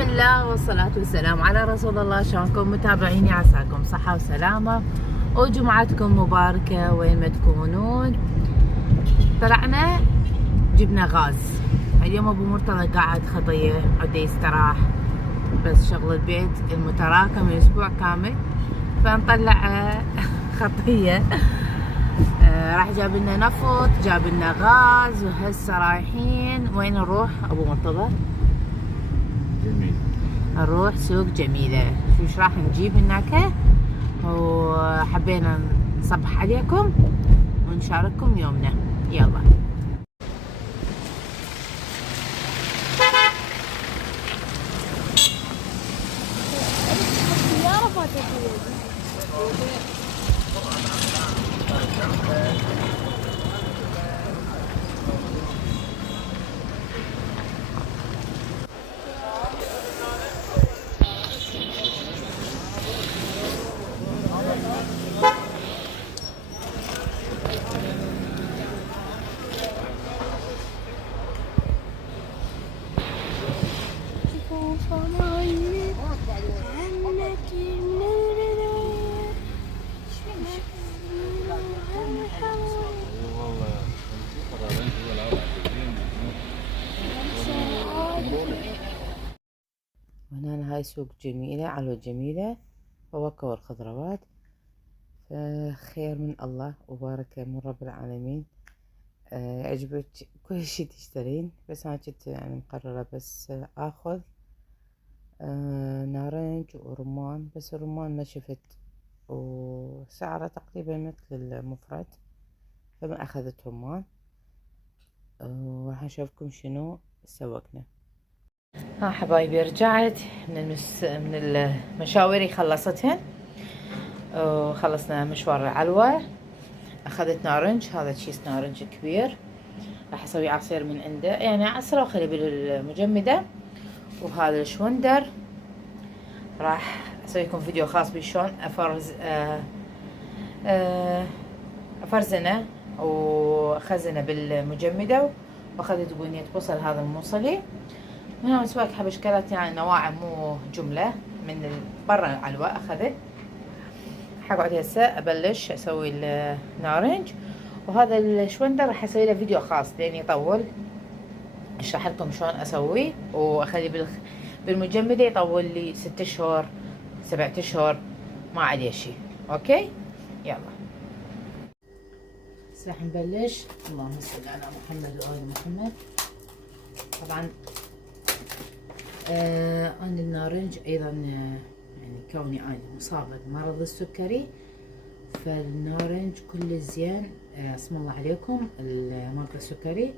بسم الله والصلاة والسلام على رسول الله. شلونكم متابعيني؟ عساكم صحة وسلامة وجمعتكم مباركة وين ما تكونون. طلعنا جبنا غاز. اليوم ابو مرتضى قاعد خطية عده يستراح، بس شغل البيت المتراكم من اسبوع كامل فنطلع خطية. راح جاب لنا نفط، جاب لنا غاز، وهسه رايحين وين نروح ابو مرتضى؟ جميل. نروح سوق جميلة. شوش راح نجيب هناك، وحبينا نصبح عليكم ونشارككم يومنا. يلا هنا هاي سوق جميلة، علو جميلة، فواكه والخضروات، فخير من الله وبركة من رب العالمين. عجبك كل شي تشترين، بس أنا كنت يعني مقررة بس آخذ نارنج ورمان، بس الرمان ما شفت وسعره تقريبا مثل المفرد فما أخذت رمان. وراح نشوفكم شنو سوقنا. ها حبايبي، رجعت من المشاوير خلصتهن، وخلصنا مشوار العلوة. أخذت نارنج، هذا كيس نارنج كبير، راح أسوي عصير من عنده، يعني عصره وأخليه بالمجمدة. وهذا الشوندر راح أسوي لكم فيديو خاص بشلون أفرزنه وأخزنه بالمجمدة. وأخذت بنية بصل، هذا الموصلي. هنا مسواك حبشكلات، يعني نواعم مو جملة من برا العلوة أخذت. حقعد هسه أبلش أسوي النارنج، وهذا الشوندر راح أسوي له فيديو خاص لين يطول، أشرح لكم شلون أسويه وأخليه بالمجمدة يطول لي 6 أشهر 7 أشهر ما عليه شي. أوكي يلا راح نبلش. اللهم صل على محمد وآل محمد. طبعا أنا النارنج أيضا يعني كوني أنا مصابة بمرض السكري، فالنارنج كل زين. اسم الله عليكم، مرض السكري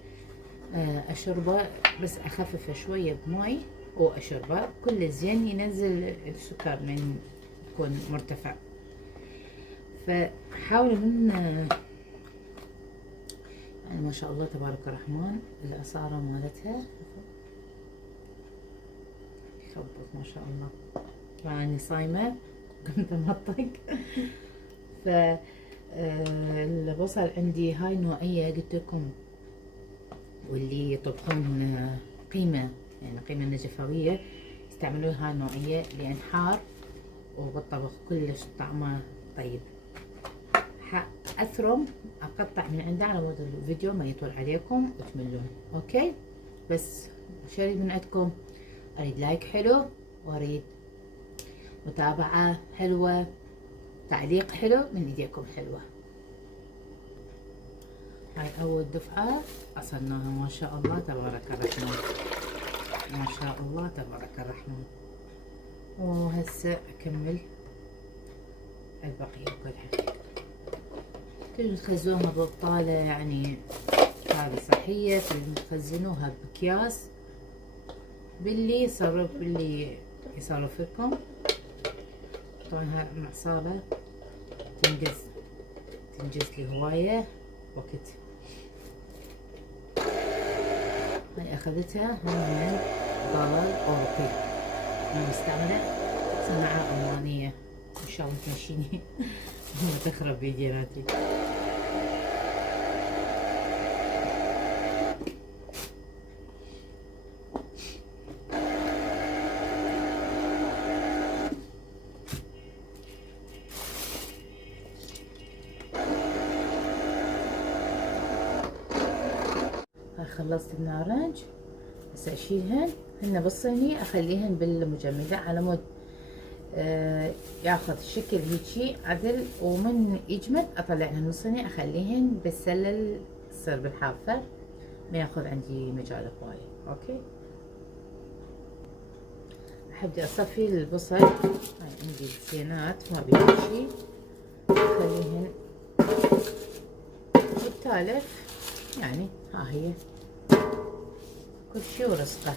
أشربه، بس أخففه شوية بماي وأشربه كل زين، ينزل السكر من يكون مرتفع. فحاولوا من يعني ما شاء الله تبارك الرحمن الأصارة مالتها يخبط ما شاء الله. طبعا أنا صايمة قمت أنطق. البصل عندي هاي نوعية قلت لكم، واللي يطبخون قيمة، يعني قيمة نجفوية يستعملون هاي النوعية لأن حار وبالطبخ كلش طعمه طيب. أثرم أقطع من عنده على مود الفيديو ما يطول عليكم وتملون. أوكي، بس شو أريد من عندكم؟ أريد لايك حلو، وأريد متابعة حلوة، تعليق حلو من ايديكم حلوة. هاي أول دفعة أصلناها ما شاء الله تبارك الرحمن، ما شاء الله تبارك الرحمن. وهسه أكمل البقية كلها. كل تخزنوها ببطالة، يعني هذه صحية، كل تخزنوها بأكياس باللي يصرف لكم. طبعا هاي المعصارة تنجز لي هواية وقت. هاي أخذتها من بال أوروبي، أنا مستعملة سماعة ألمانية، إن شاء الله تمشيني ما تخرب فيديوهاتي. خلصت النارنج. هسه اشيلهن هن بالصينية، اخليهن بالمجمدة على مود ياخذ شكل هيجي عدل، ومن يجمد اطلعهن من الصينية اخليهن بالسلة تصير بالحافة، ما ياخذ عندي مجال هواي. اوكي، حبدي اصفي البصل. هاي عندي الزينات ما بيها شي، اخليهن بالتالف يعني. ها هي كل شي ورزقه،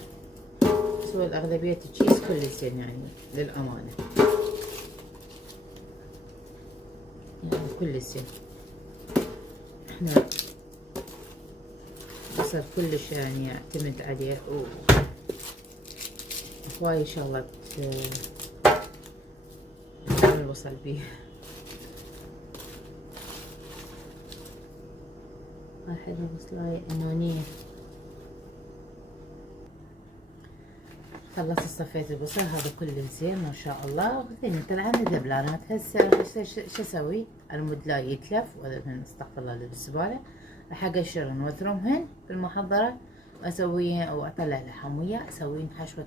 سوى الأغلبية تجيز كل زين يعني للأمانة، يعني كل زين. احنا بصل كلش يعني يعتمد عليه، هواي شغلات البصل بيه. هاي حلوة بصلاية أنونية. خلصت صفيت البصل هذا كله زين ما شاء الله، وبعدين طلعنا دبلانات. هسه شو اسوي؟ المود لا يتلف ولا استغفر الله للزبالة، راح اقشرهن واثرمهن بالمحضرة، واسوي او اطلع لحم وياه، اسوي حشوة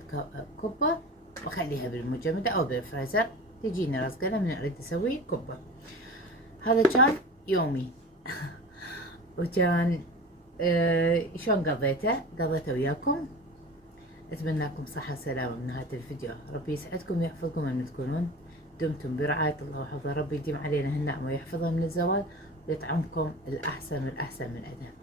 كبة واخليها بالمجمدة او بالفريزر، تجيني رزقة لما اريد اسوي كبة. هذا كان يومي وكان شلون قضيته وياكم. اتمنى لكم صحة وسلامة من نهاية الفيديو. ربي يسعدكم ويحفظكم من تكونون دمتم برعاية الله وحفظه. ربي يديم علينا هالنعمة ويحفظها من الزوال، ويطعمكم الأحسن من الأحسن من عدم.